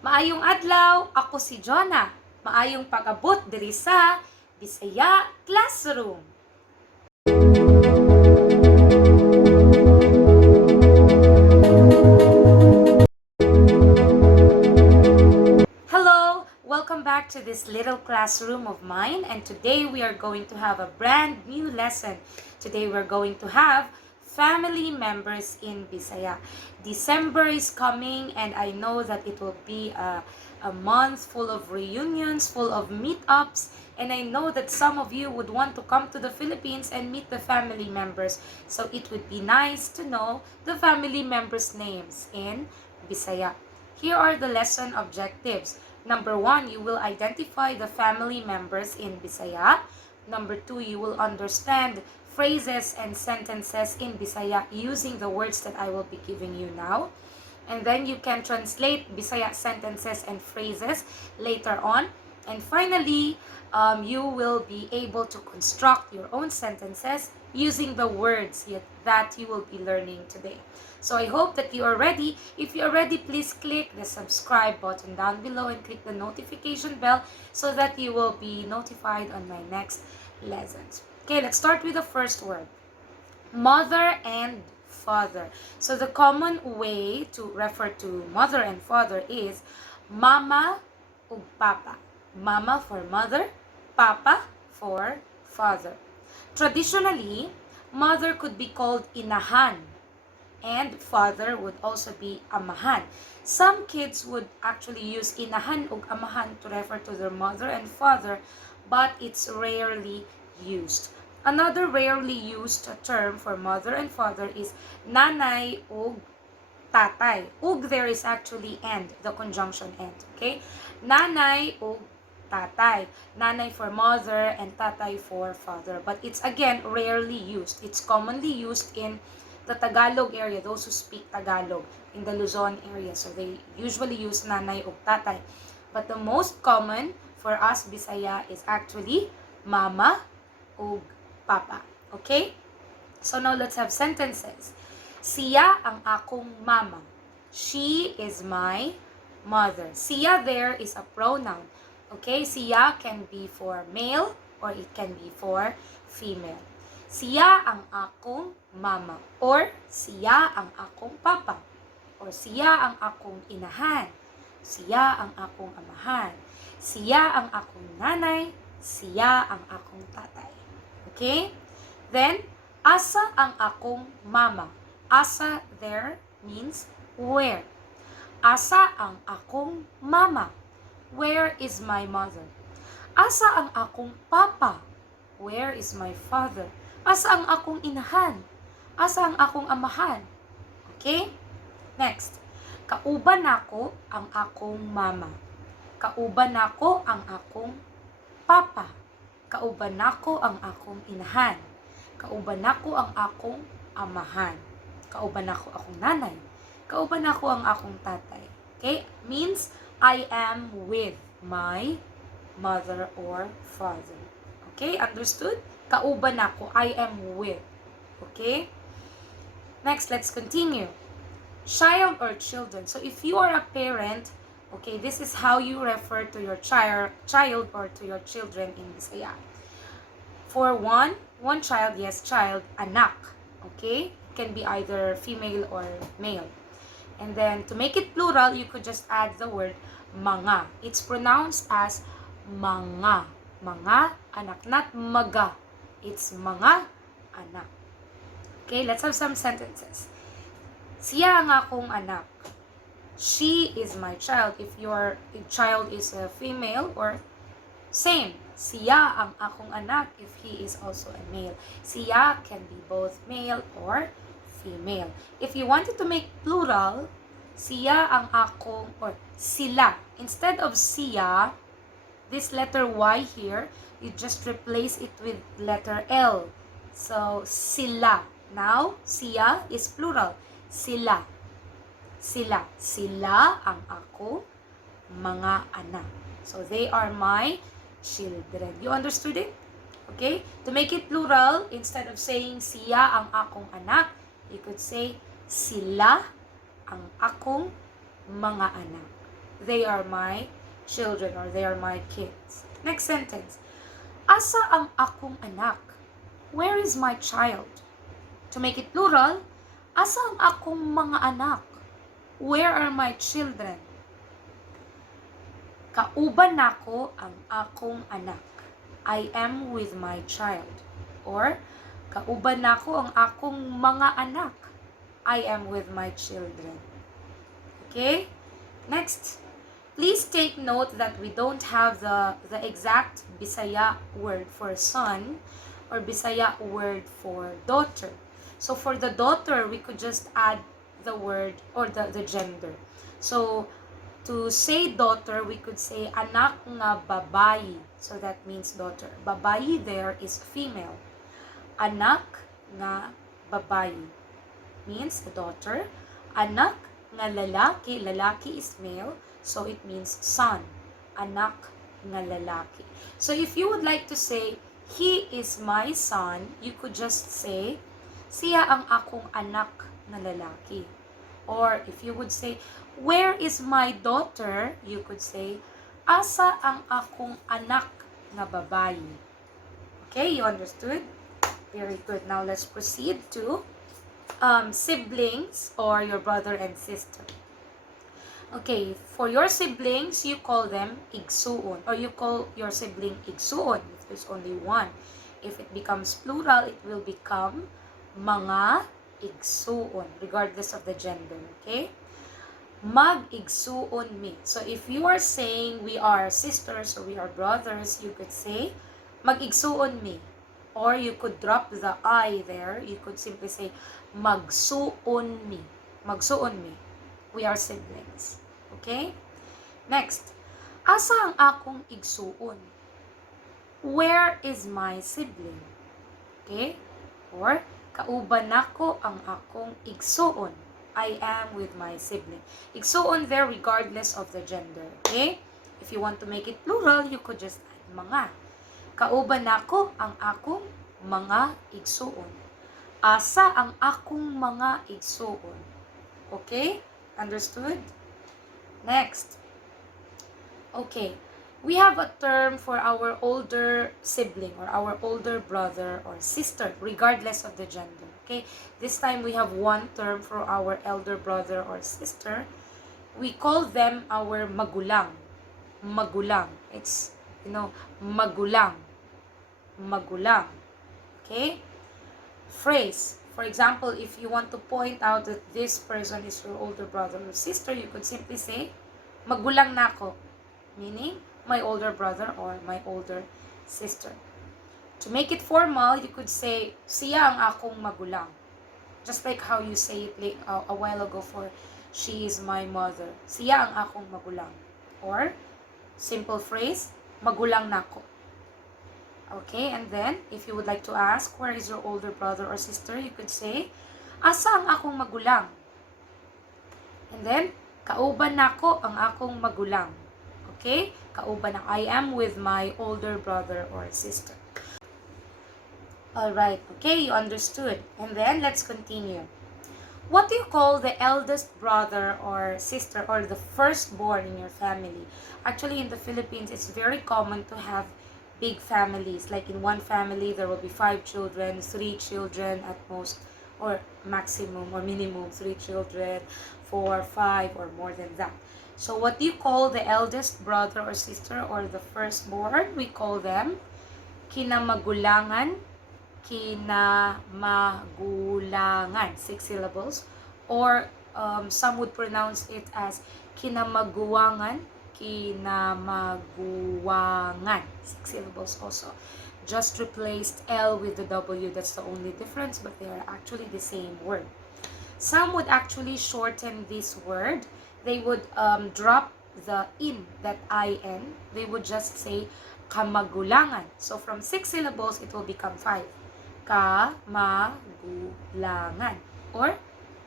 Maayong adlaw, ako si Jonah. Maayong pag-abot diri sa Bisaya Classroom. Hello, welcome back to this little classroom of mine, and today we are going to have a brand new lesson. Today we're going to have family members in Bisaya. December is coming, and I know that it will be a month full of reunions, full of meetups, and I know that some of you would want to come to the Philippines and meet the family members. So it would be nice to know the family members' names in Bisaya. Here are the lesson objectives. Number 1, you will identify the family members in Bisaya. Number 2, you will understand phrases and sentences in Bisaya using the words that I will be giving you now. And then you can translate Bisaya sentences and phrases later on. And finally, you will be able to construct your own sentences using the words that you will be learning today. So I hope that you are ready. If you are ready, please click the subscribe button down below and click the notification bell so that you will be notified on my next lessons. Okay, let's start with the first word. Mother and father. So the common way to refer to mother and father is mama ug papa. Mama for mother, papa for father. Traditionally, mother could be called inahan and father would also be amahan. Some kids would actually use inahan ug amahan to refer to their mother and father, but it's rarely used. Another rarely used term for mother and father is nanay ug tatay. Ug there is actually end, the conjunction end. Okay? Nanay ug tatay. Nanay for mother and tatay for father. But it's again rarely used. It's commonly used in the Tagalog area, those who speak Tagalog, in the Luzon area. So they usually use nanay ug tatay. But the most common for us Bisaya is actually mama ug papa. Okay? So now let's have sentences. Siya ang akong mama. She is my mother. Siya there is a pronoun. Okay? Siya can be for male or it can be for female. Siya ang akong mama or siya ang akong papa or siya ang akong inahan. Siya ang akong amahan. Siya ang akong nanay. Siya ang akong tatay. Okay? Then, asa ang akong mama. Asa there means where. Asa ang akong mama. Where is my mother? Asa ang akong papa. Where is my father? Asa ang akong inahan? Asa ang akong amahan? Okay? Next. Kauban nako ang akong mama. Kauban nako ang akong papa. Kauban nako ang akong inahan. Kauban nako ang akong amahan. Kauban nako akong nanay. Kauban nako ang akong tatay. Okay? Means I am with my mother or father. Okay? Understood? Kauban nako, I am with. Okay? Next, let's continue. Child or children. So if you are a parent, okay, this is how you refer to your child or to your children in Bisaya. For one child, yes, child, anak. Okay? It can be either female or male. And then to make it plural, you could just add the word mga. It's pronounced as mga. Mga anak, not maga. It's mga anak. Okay, let's have some sentences. Siya ang akong anak. She is my child. If your child is a female, or same. Siya ang akong anak if he is also a male. Siya can be both male or female. If you wanted to make plural, siya ang akong, or sila. Instead of siya, this letter Y here, you just replace it with letter L. So, sila. Now, siya is plural. Sila. Sila. Sila ang ako mga anak. So, they are my children. You understood it? Okay? To make it plural, instead of saying siya ang akong anak, you could say sila ang akong mga anak. they are my children or they are my kids. Next sentence. Asa ang akong anak? Where is my child? To make it plural, asa ang akong mga anak? Where are my children? Kauban nako ang akong anak. I am with my child. Or, kauban nako ang akong mga anak. I am with my children. Okay? Next. Please take note that we don't have the exact Bisaya word for son or Bisaya word for daughter. So for the daughter, we could just add the word or the gender. So to say daughter, we could say anak nga babayi. So that means daughter. Babayi there is female. Anak nga babayi means the daughter. Anak nga lalaki, lalaki is male. So it means son, anak nga lalaki. So if you would like to say, he is my son, you could just say, siya ang akong anak nga lalaki. Or if you would say, where is my daughter, you could say, asa ang akong anak nga babayi. Okay, you understood? Very good. Now let's proceed to siblings or your brother and sister. Okay, for your siblings, you call them igsuon, or you call your sibling igsuon if there's only one. If it becomes plural, it will become mga igsuon, regardless of the gender, okay? Mag-igsuon mi. So if you are saying we are sisters or we are brothers, you could say mag-igsuon mi. Or you could drop the I there. You could simply say magsuon mi. Magsuon mi. We are siblings. Okay? Next. Asa ang akong igsuon? Where is my sibling? Okay? Or, kauban nako ang akong igsuon. I am with my sibling. Igsuon there regardless of the gender. Okay? If you want to make it plural, you could just add mga. Kauban nako ang akong mga igsuon. Asa ang akong mga igsuon? Okay? Understood? Next. Okay. We have a term for our older sibling or our older brother or sister, regardless of the gender. Okay? This time we have one term for our elder brother or sister. We call them our magulang. Magulang. It's, magulang. Magulang. Okay? Phrase. For example, if you want to point out that this person is your older brother or sister, you could simply say, magulang nako. Meaning, my older brother or my older sister. To make it formal, you could say, siya ang akong magulang. Just like how you say it a while ago for, she is my mother. Siya ang akong magulang. Or, simple phrase, magulang nako. Okay, and then, if you would like to ask, where is your older brother or sister, you could say, asa ang akong magulang? And then, kauban nako ang akong magulang. Okay? Kauban na. I am with my older brother or sister. Alright, okay, you understood. And then, let's continue. What do you call the eldest brother or sister or the firstborn in your family? Actually, in the Philippines, it's very common to have big families. Like in one family, there will be 5 children, 3 children at most, or maximum or minimum 3 children, 4, 5, or more than that. So what do you call the eldest brother or sister or the firstborn? We call them kinamagulangan, kinamagulangan, 6 syllables. Or some would pronounce it as kinamaguwangan, kinamaguwangan, 6 syllables also. Just replaced L with the W, that's the only difference, but they are actually the same word. Some would actually shorten this word. They would drop the in, that IN. They would just say kamagulangan. So from 6 syllables, it will become 5. Kamagulangan. Or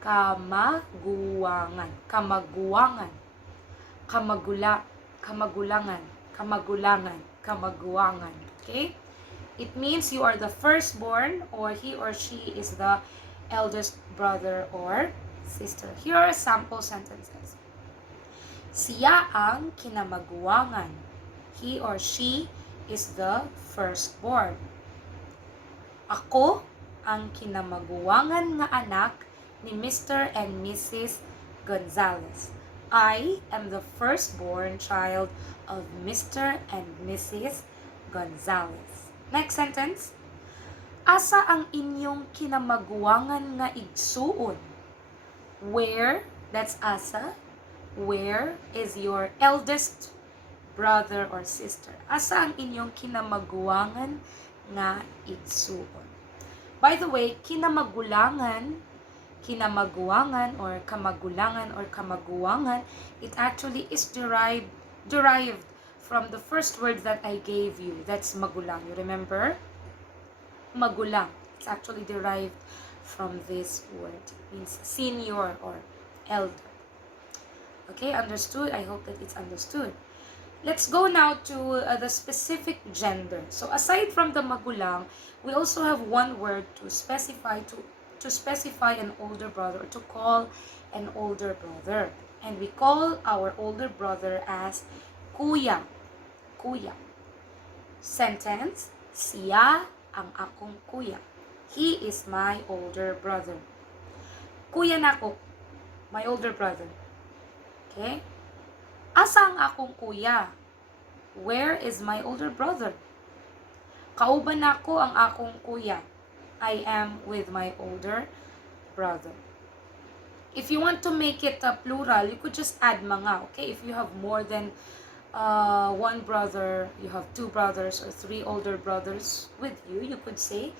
kamaguwangan. Kamaguwangan. Kamagulangan. Kamagulangan. Kamaguwangan. Okay? It means you are the firstborn, or he or she is the eldest brother or sister. Here are sample sentences. Siya ang kinamaguwangan. He or she is the firstborn. Ako ang kinamaguwangan nga anak ni Mr. and Mrs. Gonzalez. I am the firstborn child of Mr. and Mrs. Gonzalez. Next sentence. Asa ang inyong kinamaguwangan nga igsuon? Where, that's asa. Where is your eldest brother or sister? Asa ang inyong kinamaguwangan nga igsuon? By the way, kinamagulangan or kamaguwangan, it actually is derived from the first word that I gave you. That's magulang. You remember? Magulang. It's actually derived from this word. It means senior or elder. Okay, understood? I hope that it's understood. Let's go now to the specific gender. So aside from the magulang, we also have one word to specify an older brother, or to call an older brother. And we call our older brother as kuya. Kuya. Sentence, siya ang akong kuya. He is my older brother. Kuya nako, my older brother. Okay? Asa ang akong kuya? Where is my older brother? Kauban nako ang akong kuya. I am with my older brother. If you want to make it a plural, you could just add mga, okay? If you have more than one brother, you have two brothers or three older brothers with you, you could say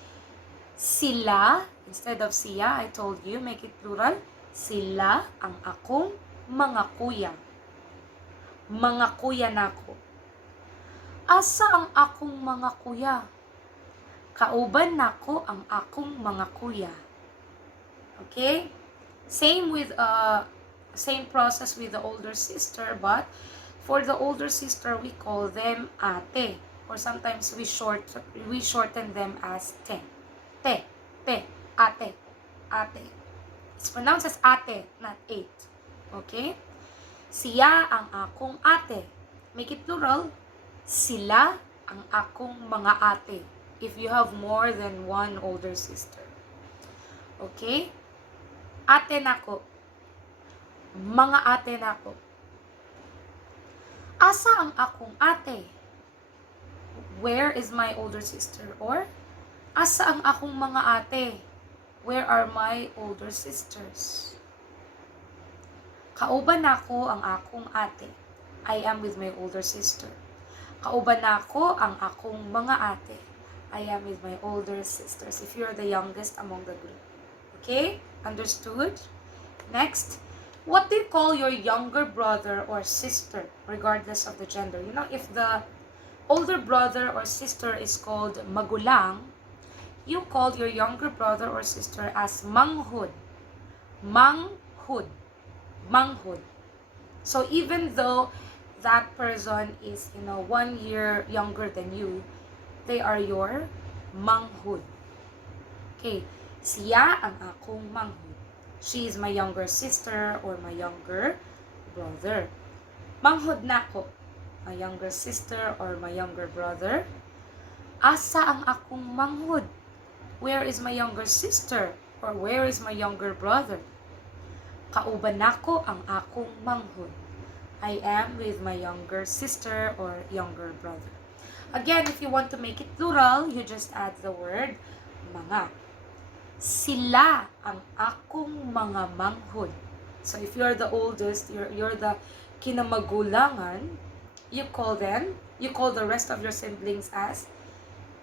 sila instead of siya. I told you, make it plural. Sila ang akong mga kuya. Mga kuya nako. Asa ang akong mga kuya? Kauban nako ang akong mga kuya. Okay? Same process with the older sister, but for the older sister we call them ate, or sometimes we shorten them as te. Te, ate, ate. It's pronounced as ate, not eight. Okay? Siya ang akong ate. Make it plural. Sila ang akong mga ate. If you have more than one older sister. Okay? Ate nako. Mga ate nako. Asa ang akong ate? Where is my older sister? Or, asa ang akong mga ate? Where are my older sisters? Kauban nako ang akong ate. I am with my older sister. Kauban nako ang akong mga ate. I am with my older sisters. If you're the youngest among the group. Okay? Understood? Next, what do you call your younger brother or sister, regardless of the gender? You know, if the older brother or sister is called magulang, you call your younger brother or sister as manghud. Manghud. Manghud. So even though that person is, 1 year younger than you, they are your manghud. Okay. Siya ang akong manghud. She is my younger sister or my younger brother. Manghud nako, my younger sister or my younger brother. Asa ang akong manghud? Where is my younger sister or where is my younger brother? Kauban nako ang akong manghud. I am with my younger sister or younger brother. Again, if you want to make it plural, you just add the word mga. Sila ang akong mga manghud. So if you're the oldest, you're the kinamagulangan, you call the rest of your siblings as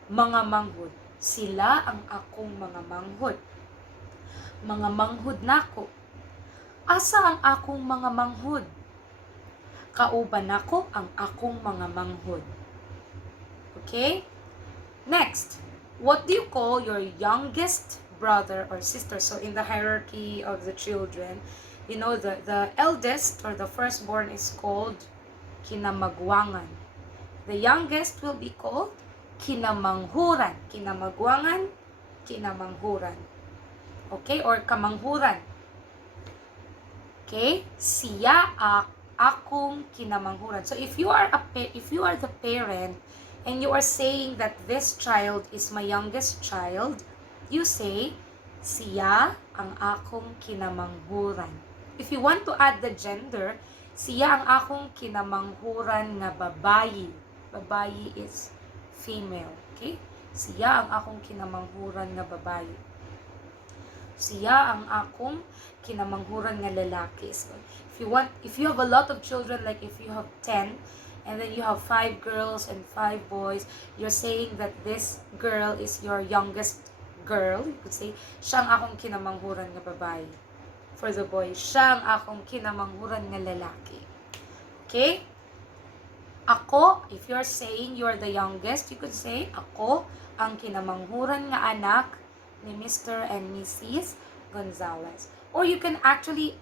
mga manghud. Sila ang akong mga manghud. Mga manghud nako. Asa ang akong mga manghud? Kauban nako ang akong mga manghud. Okay? Next, what do you call your youngest brother or sister? So in the hierarchy of the children, the eldest or the firstborn is called kinamagwangan. The youngest will be called kinamanghuran. Kinamagwangan, kinamanghuran. Okay? Or kamanghuran. Okay? Siya akong kinamanghuran. So if you are the parent and you are saying that this child is my youngest child, you say, siya ang akong kinamanghuran. If you want to add the gender, siya ang akong kinamanghuran nga babayi. Babayi is female, okay? Siya ang akong kinamanghuran nga babayi. Siya ang akong kinamanghuran nga lalaki. So, if you have a lot of children, like if you have 10, and then you have 5 girls and 5 boys, you're saying that this girl is your youngest girl. You could say, siya ang akong kinamanghuran nga babae. For the boy, siya ang akong kinamanghuran nga lalaki. Okay? Ako, if you're saying you're the youngest, you could say, ako ang kinamanghuran nga anak ni Mr. and Mrs. Gonzalez. Or you can actually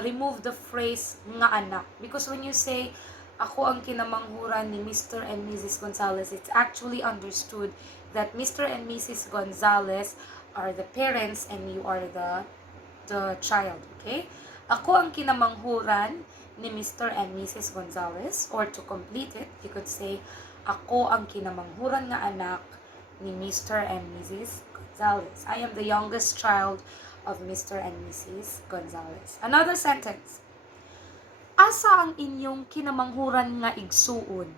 remove the phrase nga anak. Because when you say, ako ang kinamanghuran ni Mr. and Mrs. Gonzalez, it's actually understood that Mr. and Mrs. Gonzalez are the parents and you are the child, okay? Ako ang kinamanghuran ni Mr. and Mrs. Gonzalez. Or to complete it, you could say, ako ang kinamanghuran nga anak ni Mr. and Mrs. Gonzalez. I am the youngest child of Mr. and Mrs. Gonzalez. Another sentence. Asa ang inyong kinamanghuran nga igsuon?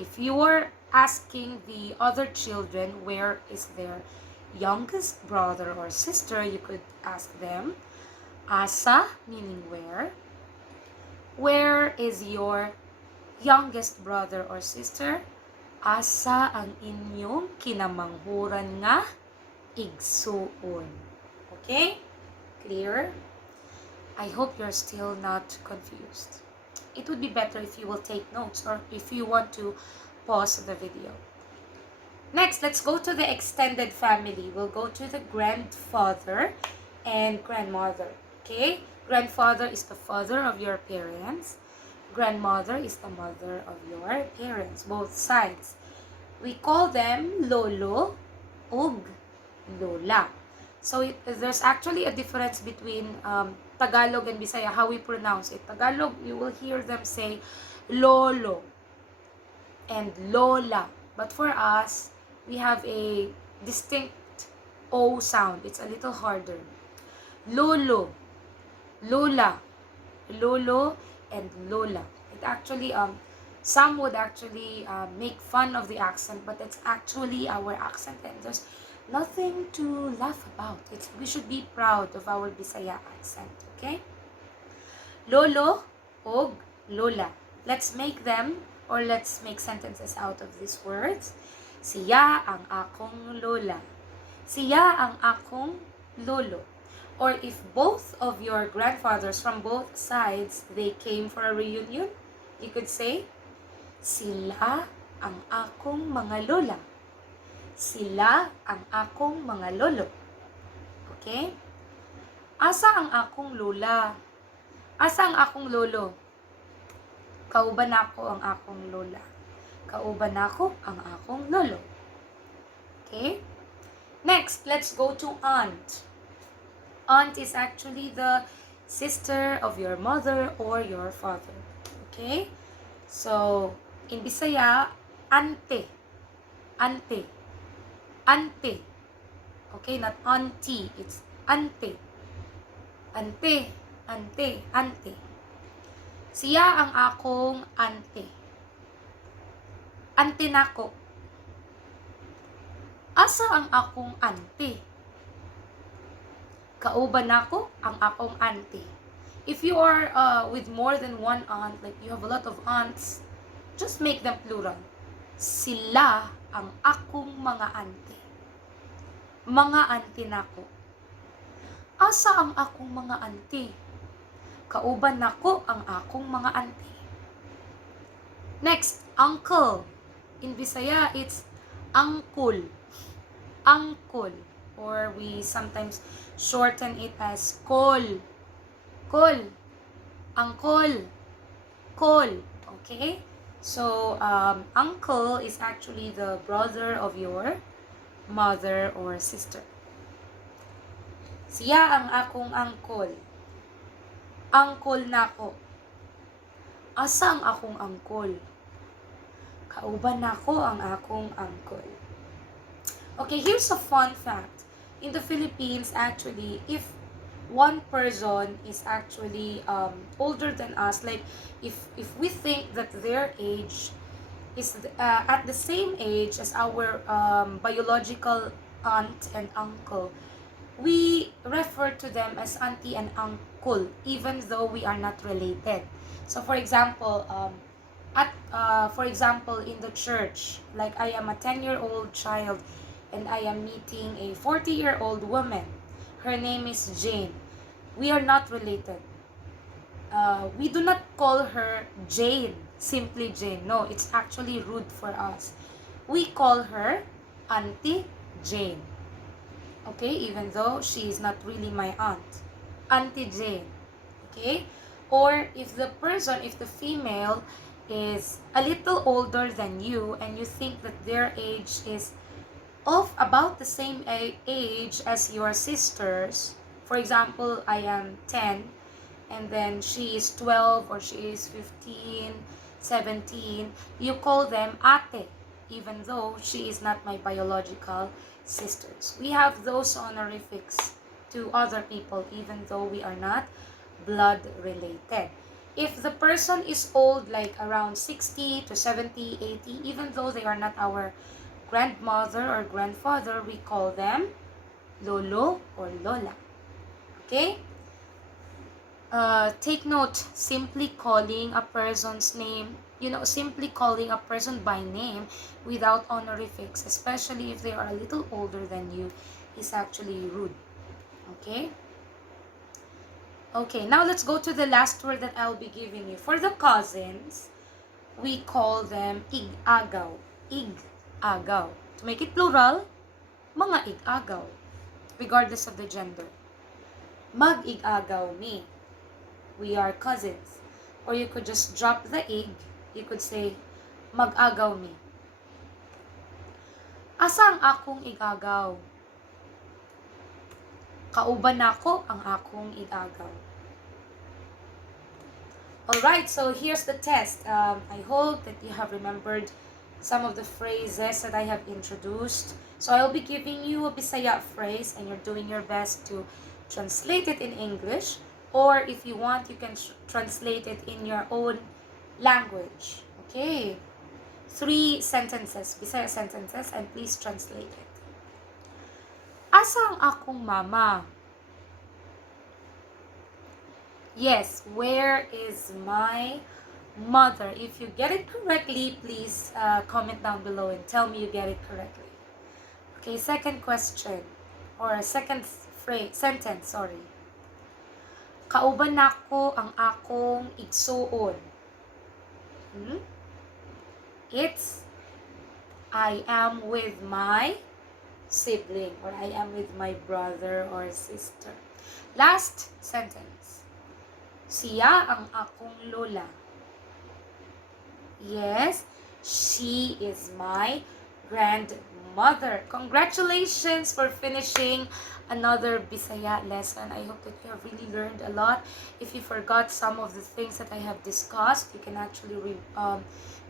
If you were asking the other children where is their youngest brother or sister, you could ask them, asa, meaning where. Where is your youngest brother or sister? Asa ang inyong kinamanghuran nga igsuon. Okay? Clear? I hope you're still not confused. It would be better if you will take notes or if you want to pause the video. Next, let's go to the extended family. We'll go to the grandfather and grandmother. Okay? Grandfather is the father of your parents. Grandmother is the mother of your parents, both sides. We call them lolo ug lola. So there's actually a difference between Tagalog and Bisaya, how we pronounce it. Tagalog, you will hear them say lolo and lola. But for us, we have a distinct O sound. It's a little harder. Lolo, lola, lolo, and lola. It actually, some would actually make fun of the accent, but it's actually our accent, and there's nothing to laugh about. We should be proud of our Bisaya accent, okay? Lolo og lola. Let's make them, or let's make sentences out of these words. Siya ang akong lola. Siya ang akong lolo. Or if both of your grandfathers from both sides, they came for a reunion, you could say, sila ang akong mga lola. Sila ang akong mga lolo. Okay? Asa ang akong lola? Asa ang akong lolo? Kauban ako ang akong lola. Kauban ako ang akong lolo. Okay? Next, let's go to aunt. Aunt is actually the sister of your mother or your father. Okay? So, in Bisaya, ante. Ante. Ante. Okay, not auntie. It's ante. Ante. Ante. Ante. Siya ang akong ante. Ante nako. Asa ang akong ante? Kauban nako ang akong auntie. If you are with more than one aunt, like you have a lot of aunts, just make them plural. Sila ang akong mga auntie. Mga auntie nako. Asa ang akong mga auntie? Kauban nako ang akong mga auntie. Next, uncle. In Bisaya, it's uncle. Uncle. Or we sometimes shorten it as kol. Kol. Uncle. Kol. Okay? So, uncle is actually the brother of your mother or sister. Siya ang akong uncle. Uncle nako. Asa ang akong angkol? Kauban nako ang akong angkol. Okay, here's a fun fact. In the Philippines, actually, if one person is actually older than us, like if we think that their age is at the same age as our biological aunt and uncle, we refer to them as auntie and uncle, even though we are not related. So, for example, for example, in the church, like I am a 10-year-old child, and I am meeting a 40-year-old woman. Her name is Jane. We are not related. We do not call her Jane, simply Jane. No, it's actually rude for us. We call her Auntie Jane. Okay, even though she is not really my aunt. Auntie Jane. Okay? Or if the female is a little older than you and you think that their age is of about the same age as your sisters, for example, I am 10 and then she is 12 or she is 15, 17, you call them ate, even though she is not my biological sisters. We have those honorifics to other people even though we are not blood related. If the person is old, like around 60 to 70, 80, even though they are not our grandmother or grandfather, we call them lolo or lola. Okay? Take note, simply calling a person's name, simply calling a person by name without honorifics, especially if they are a little older than you, is actually rude. Okay? Okay, now let's go to the last word that I'll be giving you. For the cousins, we call them ig-agaw. Ig-agaw. To make it plural, mga ig-agaw, regardless of the gender. Mag-ig-agaw mi. We are cousins. Or you could just drop the ig. You could say, mag-agaw mi. Asa ang akong ig-agaw? Kauban nako ang akong ig-agaw. Alright, so here's the test. I hope that you have remembered some of the phrases that I have introduced. So I'll be giving you a Bisaya phrase and you're doing your best to translate it in English. Or if you want, you can translate it in your own language. Okay? 3 sentences, Bisaya sentences, and please translate it. Asa ang akong mama? Yes, where is my mother? If you get it correctly, please comment down below and tell me you get it correctly. Okay, second question, or second sentence, sorry. Kauban nako ang akong igsuon. It's I am with my sibling, or I am with my brother or sister. Last sentence. Siya ang akong lola. Yes, she is my grandmother. Congratulations for finishing another Bisaya lesson. I hope that you have really learned a lot. If you forgot some of the things that I have discussed, you can actually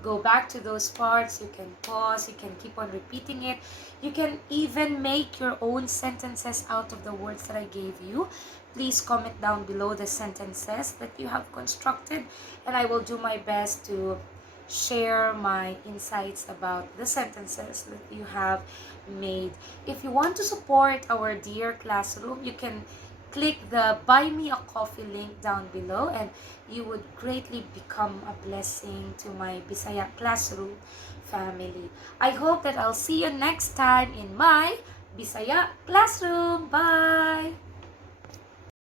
go back to those parts. You can pause. You can keep on repeating it. You can even make your own sentences out of the words that I gave you. Please comment down below the sentences that you have constructed, and I will do my best to share my insights about the sentences that you have made. If you want to support our dear classroom, you can click the Buy Me a Coffee link down below, and you would greatly become a blessing to my Bisaya classroom family. I hope that I'll see you next time in my Bisaya classroom. Bye!